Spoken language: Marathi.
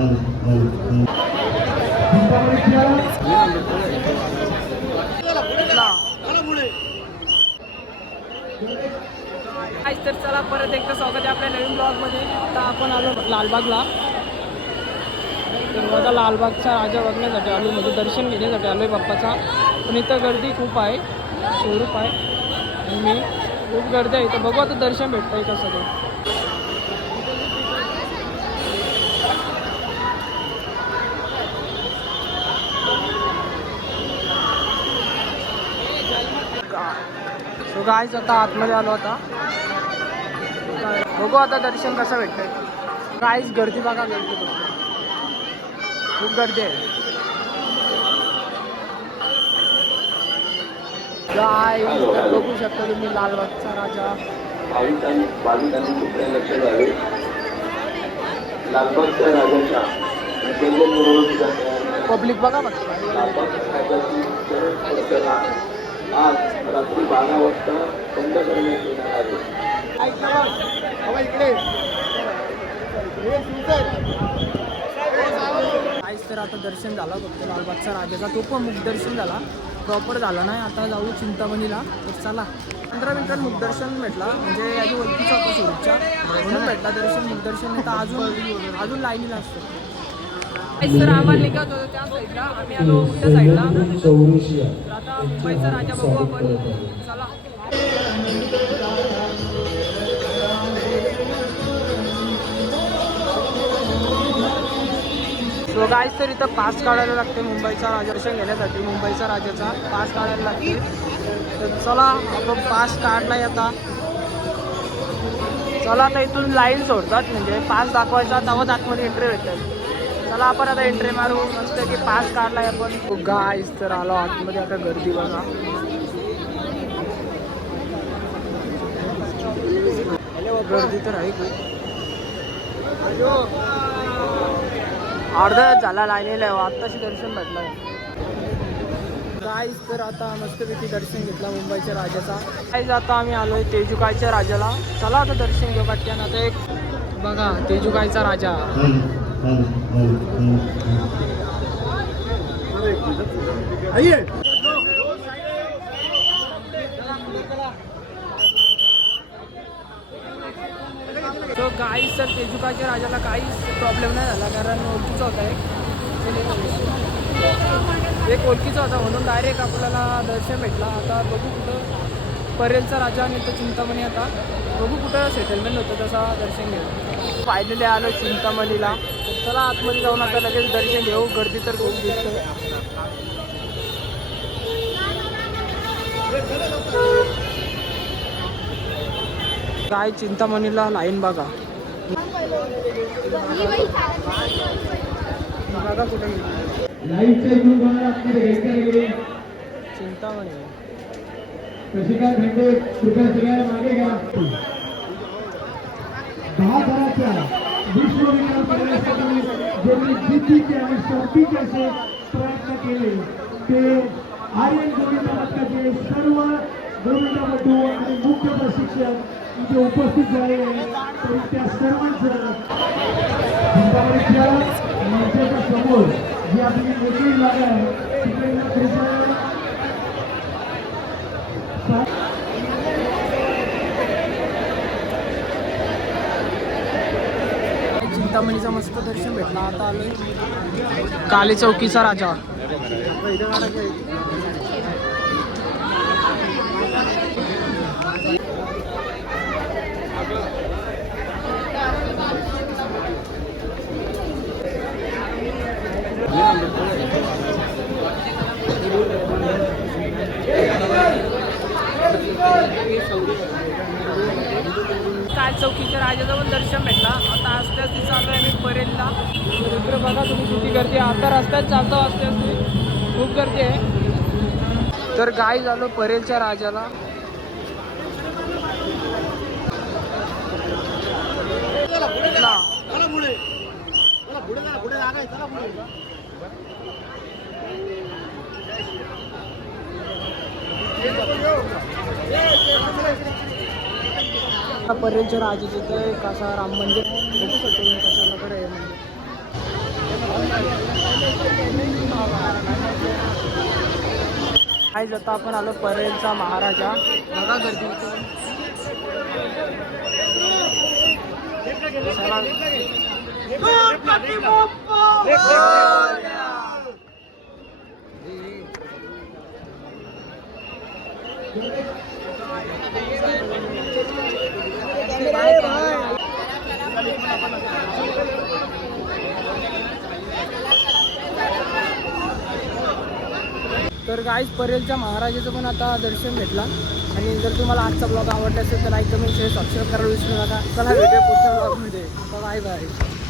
तर चला परत एकदा स्वागत आहे आपल्या नवीन ब्लॉगमध्ये आता आपण आलो लालबागला. तर बघा लालबागचा राजा बघण्यासाठी आलो म्हणजे दर्शन घेण्यासाठी आलो आहे बाप्पाचा. पण इथं गर्दी खूप आहे. स्वरूप आहे. आणि मी खूप गर्दी आहे. इथं बघू आता दर्शन भेटतं आहे कसं ते गायच आता आतमध्ये आलो आता. बघू आता दर्शन कसं भेटतंय. काहीच गर्दी बघा गर्दी खूप गर्दी आहे. गाय बघू शकता तुम्ही लालबागचा राजा. लक्ष द्यावे लालबागच्या राजाच्या पब्लिक बघा बघा आज रात्री बारा वाजता बंद करण्यात येणार आहे. काहीच तर आता दर्शन झालं. फक्त लालबागचा राजाचा तो पण मुखदर्शन झाला. प्रॉपर झाला नाही. आता जाऊ चिंतामणीला. तर चला. पंधरा मिनिटात मुखदर्शन भेटला. म्हणजे आधी ओळखीचा होता स्वरूपच्या म्हणून भेटला दर्शन. मुखदर्शन तर अजून अजून लाईनीला असतो. तर आम्हाला निघत होतो त्या साईडला आम्ही आलो त्या साईडला मुंबईचा राजा बघू आपण. चला. सो गाईज तर इथं पास काढायला लागते मुंबईचा राजा. दर्शन घेण्यासाठी मुंबईचा राजाचा पास काढायला लागते. तर चला आपण पास काढलाय आता. चला आता इथून लाईन सोडतात म्हणजे पास दाखवायचा तेव्हाच आतमध्ये एंट्री भेटतात चला आपण आता एंट्री मारू. मस्त की पास काढलाय आपण. गाईज तर आलो आतमध्ये आता गर्दी बघा. गर्दी तर आहे अर्धा झाला लाईनीला आहे आत्ताशी दर्शन भेटलं. काहीच तर आता मस्तपैकी दर्शन घेतलं मुंबईच्या राजाचा. काहीच आता आम्ही आलोय तेजुकायच्या राजाला. चला आता दर्शन घेऊ पटकन. आता एक बघा तेजुकायचा राजा. तो काहीच सर तेजुकाच्या राजाला काहीच प्रॉब्लेम नाही झाला कारण ओळखीचा होता एक. एक ओळखीचा होता म्हणून डायरेक्ट आपल्याला दर्शन भेटला. आता बघू कुठं परेलचा राजा आणि तो चिंतामणी आता बघू कुठं सेटलमेंट होतं तसा दर्शन घेऊ. फायनली आलो चिंतामणीला. चला आतमध्ये जाऊन आता लगेच दर्शन घेऊ. गर्दी तर खूप दिसतं. काय चिंतामणीला लाईन बघा. बघा कुठे चिंतामणी. शशिकांत भेंडे कृपया सगळ्यांना मागे घ्या. दहा हजाराच्या विश्वविक्रम करण्यासाठी ज्यांनी जिद्दीचे आणि शक्तीचे असे प्रयत्न केले. ते आर्यन गोविंदाचे सर्व गोविंदाबद्दू आणि मुख्य प्रशिक्षक इथे उपस्थित झाले. तरी त्या सर्वांचं समोर जी आपली मोठी जागा आहे तिकडे कृपया चिंतामणीचं मस्त दर्शन भेटला. आता आलोय. काली चौकीचा राजा. काल चौकीच्या पण दर्शन भेटला आता असते असते चालू आहे मी परेलला तर इकडे बघा तुम्ही किती गर्दी आहे. आता रस्त्यात चालतो असते असते खूप गर्दी आहे. तर गाय झालो परेलच्या राजाला. परेलच्या राजाचे तर कसा राम मंदिर बघू शकतो मी कसं कडे आहे. मंदिर आज आता आपण आलो परेलचा महाराजा बघा गर्दी इथं. चला. तर गाईज परेलच्या महाराजाचं पण आता दर्शन भेटला. आणि जर तुम्हाला आजचा ब्लॉग आवडला असेल तर लाईक कमेंट शेअर सबस्क्राईब करायला विसरू नका. चला भेटूया पुढच्या ब्लॉगमध्ये बाय बाय